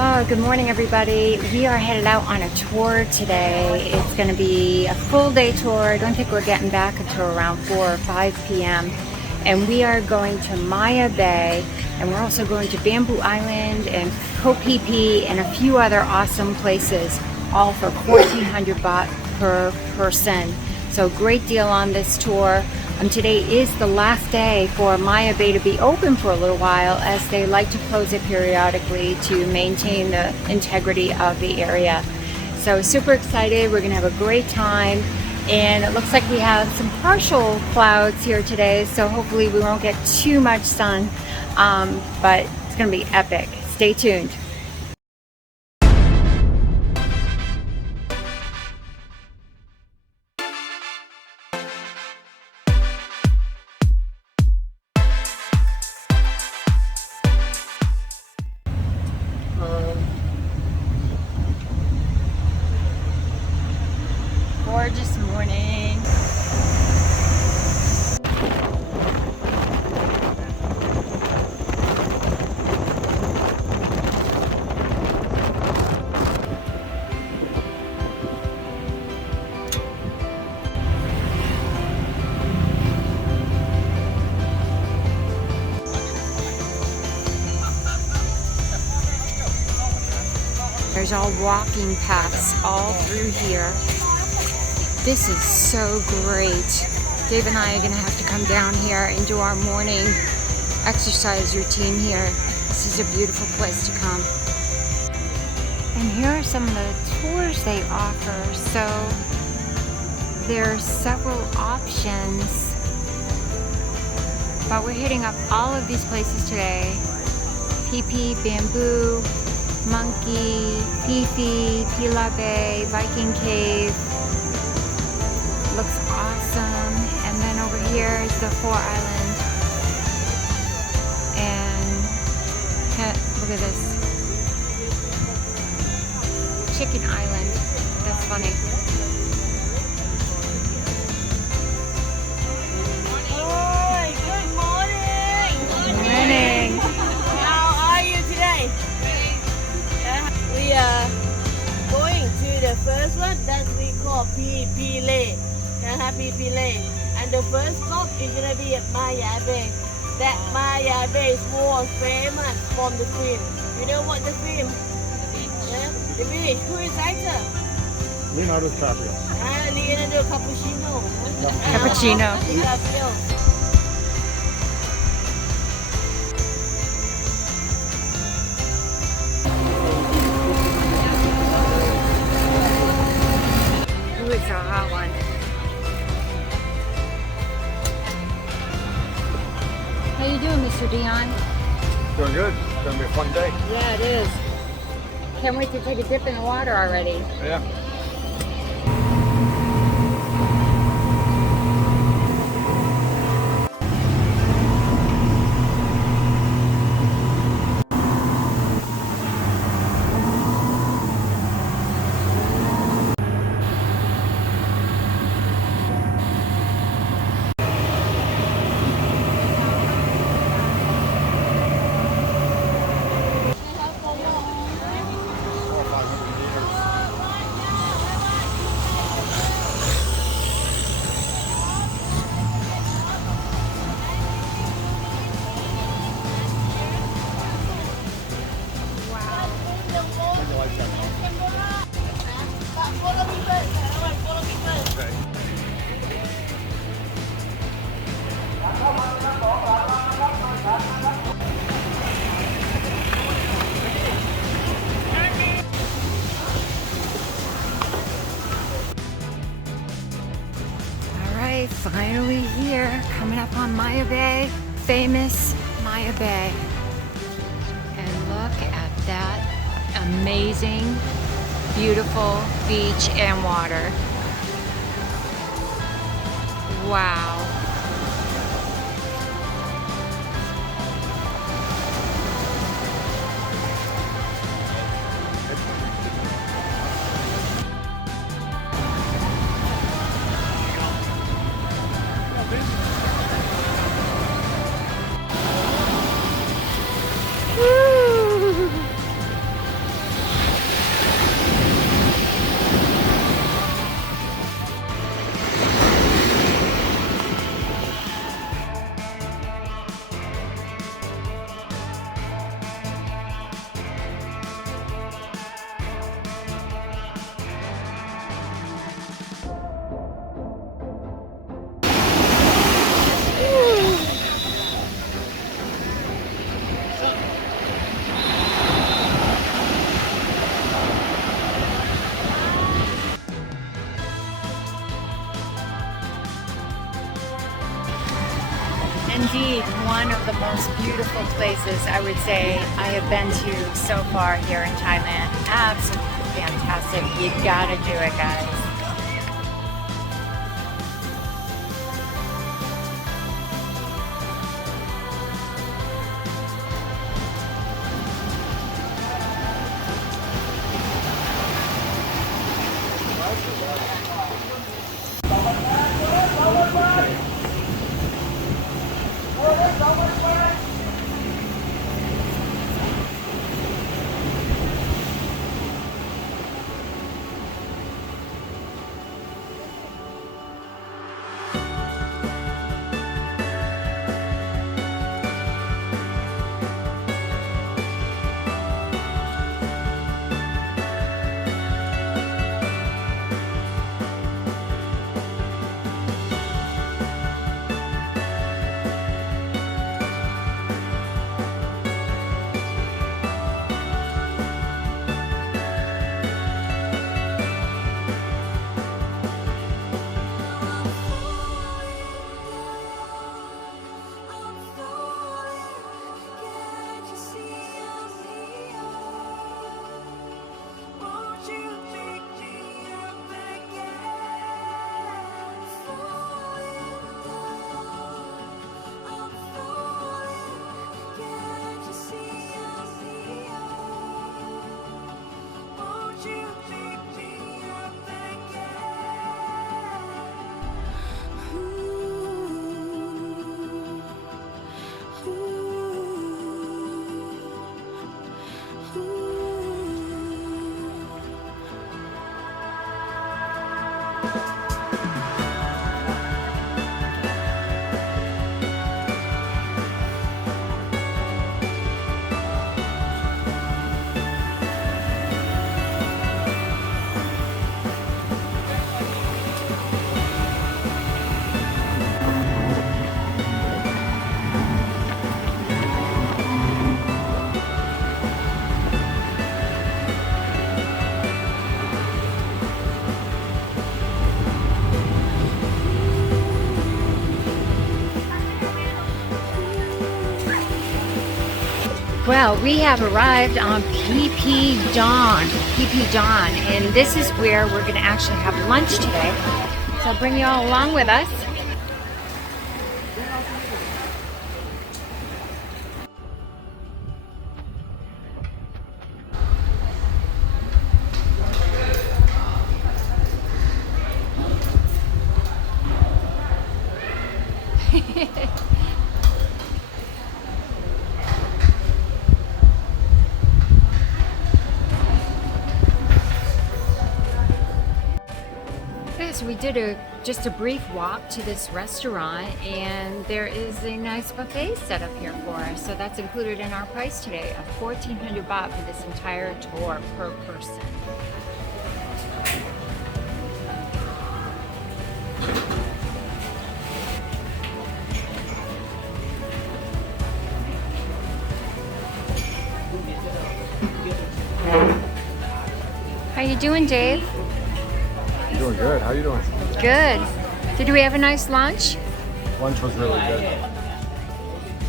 Oh, good morning, everybody. We are headed out on a tour today. It's going to be a full day tour. I don't think we're getting back until around 4 or 5 p.m. And we are going to Maya Bay, and we're also going to Bamboo Island and Phi Phi and a few other awesome places, all for 1,400 baht per person. So great deal on this tour. Today is the last day for Maya Bay to be open for a little while, as they like to close it periodically to maintain the integrity of the area. So super excited. We're going to have a great time. And it looks like we have some partial clouds here today, so hopefully we won't get too much sun. But it's going to be epic. Stay tuned. Gorgeous morning. There's all walking paths all through here. This is so great. Dave and I are going to have to come down here and do our morning exercise routine here. This is a beautiful place to come. And here are some of the tours they offer. So there's several options, but we're hitting up all of these places today. Phi Phi, Bamboo, Monkey, Phi Phi, Pila Bay, Viking Cave. Looks awesome. And then over here is the Four Island. And look at this. Chicken Island. That's funny. Hi, good morning. Good morning. How are you today? We are going to the first one that we call Phi Phi Lake. Phi Phi Lake. And the first stop is going to be at Maya Bay. That Maya Bay was famous from the film. You know what the film? Yeah? The beach. Who is actor? Leonardo DiCaprio. Leonardo Cappuccino. Cappuccino. DiCaprio. Ooh, it's a hot one. How you doing, Mr. Dion? Doing good. It's gonna be a fun day. Yeah, it is. Can't wait to take a dip in the water already. Yeah. Alright, finally here, coming up on Maya Bay, famous Maya Bay. And look at that amazing, beautiful beach and water. Wow. indeed one of the most beautiful places I would say I have been to so far here in Thailand. Absolutely fantastic. You gotta do it, guys. Well, we have arrived on Phi Phi Dawn, and this is where we're going to actually have lunch today. So I'll bring you all along with us. So we did just a brief walk to this restaurant, and there is a nice buffet set up here for us. So that's included in our price today of 1,400 baht for this entire tour per person. How you doing, Dave? Doing good. How you doing? Good. Did we have a nice lunch? Lunch was really good.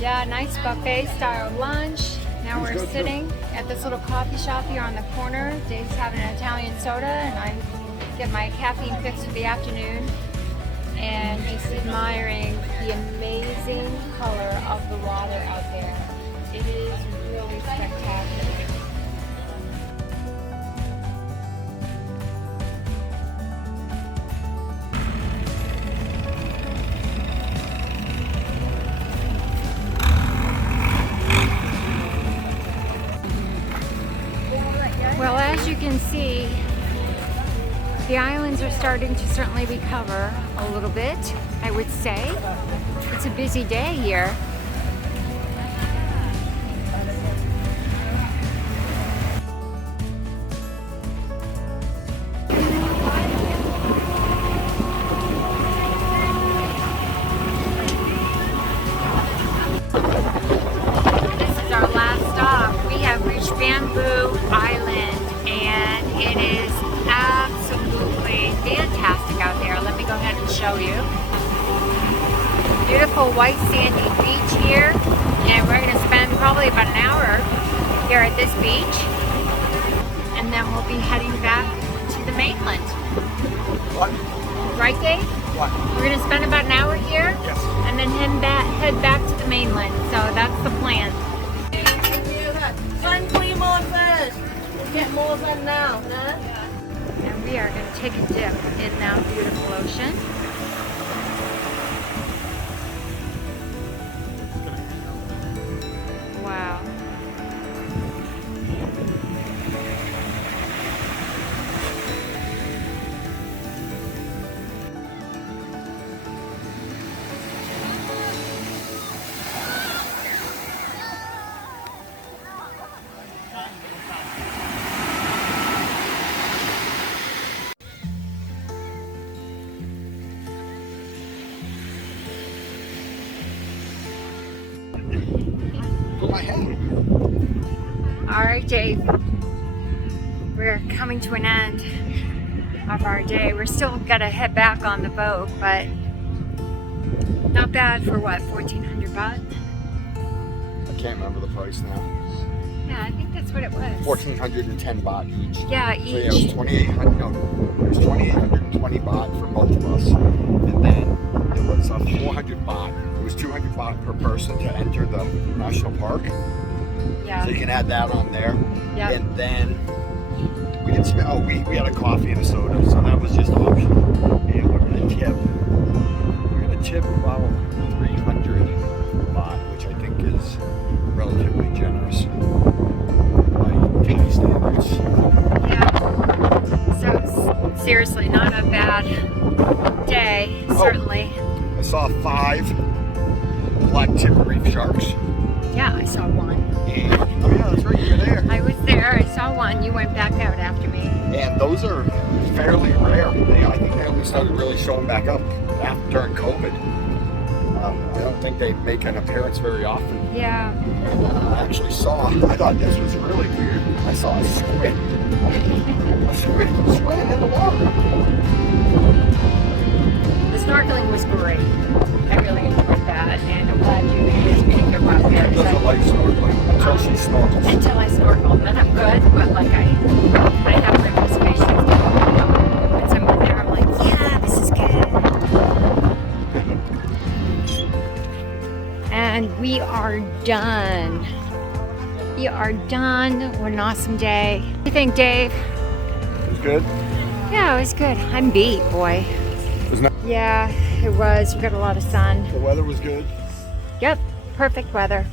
Yeah, nice buffet style lunch. Now we're sitting at this little coffee shop here on the corner. Dave's having an Italian soda, and I get my caffeine fix for the afternoon. And just admiring the amazing color of the water out there. It is really spectacular. Well, as you can see, the islands are starting to certainly recover a little bit, I would say. It's a busy day here. This is our last stop. We have reached Bamboo Island, and it is absolutely fantastic out there. Let me go ahead and show you. Beautiful white sandy beach here, and we're going to spend probably about an hour here at this beach, and then we'll be heading back to the mainland. What? Right, Dave? What? We're going to spend about an hour here, Yes. and then head back to the mainland. So that's the plan. Sun cream on first. We'll get more sun now. Huh? And we are going to take a dip in that beautiful ocean. Wow. Put my hand. All right, Dave. We're coming to an end of our day. We're still gonna head back on the boat, but not bad for what, 1,400 baht? I can't remember the price now. Yeah, I think that's what it was. 1,410 baht each. Yeah, So each. yeah, it was 2,800. No, it was 2,820 baht for both of us, and then it was 400 baht. It was 200 baht per person to enter the national park. Yeah. So you can add that on there. Yep. And then we didn't spend. Oh, we had a coffee and a soda, so that was just optional. And we're gonna tip. We're gonna tip about 300 baht, which I think is relatively generous by Thai standards. Yeah. So seriously, not a bad day, certainly. I saw 5 black tip reef sharks. Yeah, I saw one. And, oh yeah, that's right, you were there. I was there, I saw one. You went back out after me. And those are fairly rare. I think they only started really showing back up during COVID. I don't think they make an appearance very often. Yeah. I actually saw, I thought this was really weird. I saw a squid. A squid swimming in the water. The snorkeling was great. I really enjoyed that, and I'm glad you didn't go out there. Doesn't like snorkeling until she snorkels. Until I snorkel, then I'm good. But like I have reservations. Once I'm in there, I'm like, yeah, this is good. And we are done. We are done. What an awesome day. What do you think, Dave? It was good. Yeah, it was good. I'm beat, boy. It was nice. Yeah, it was. We got a lot of sun. The weather was good. Yep, perfect weather.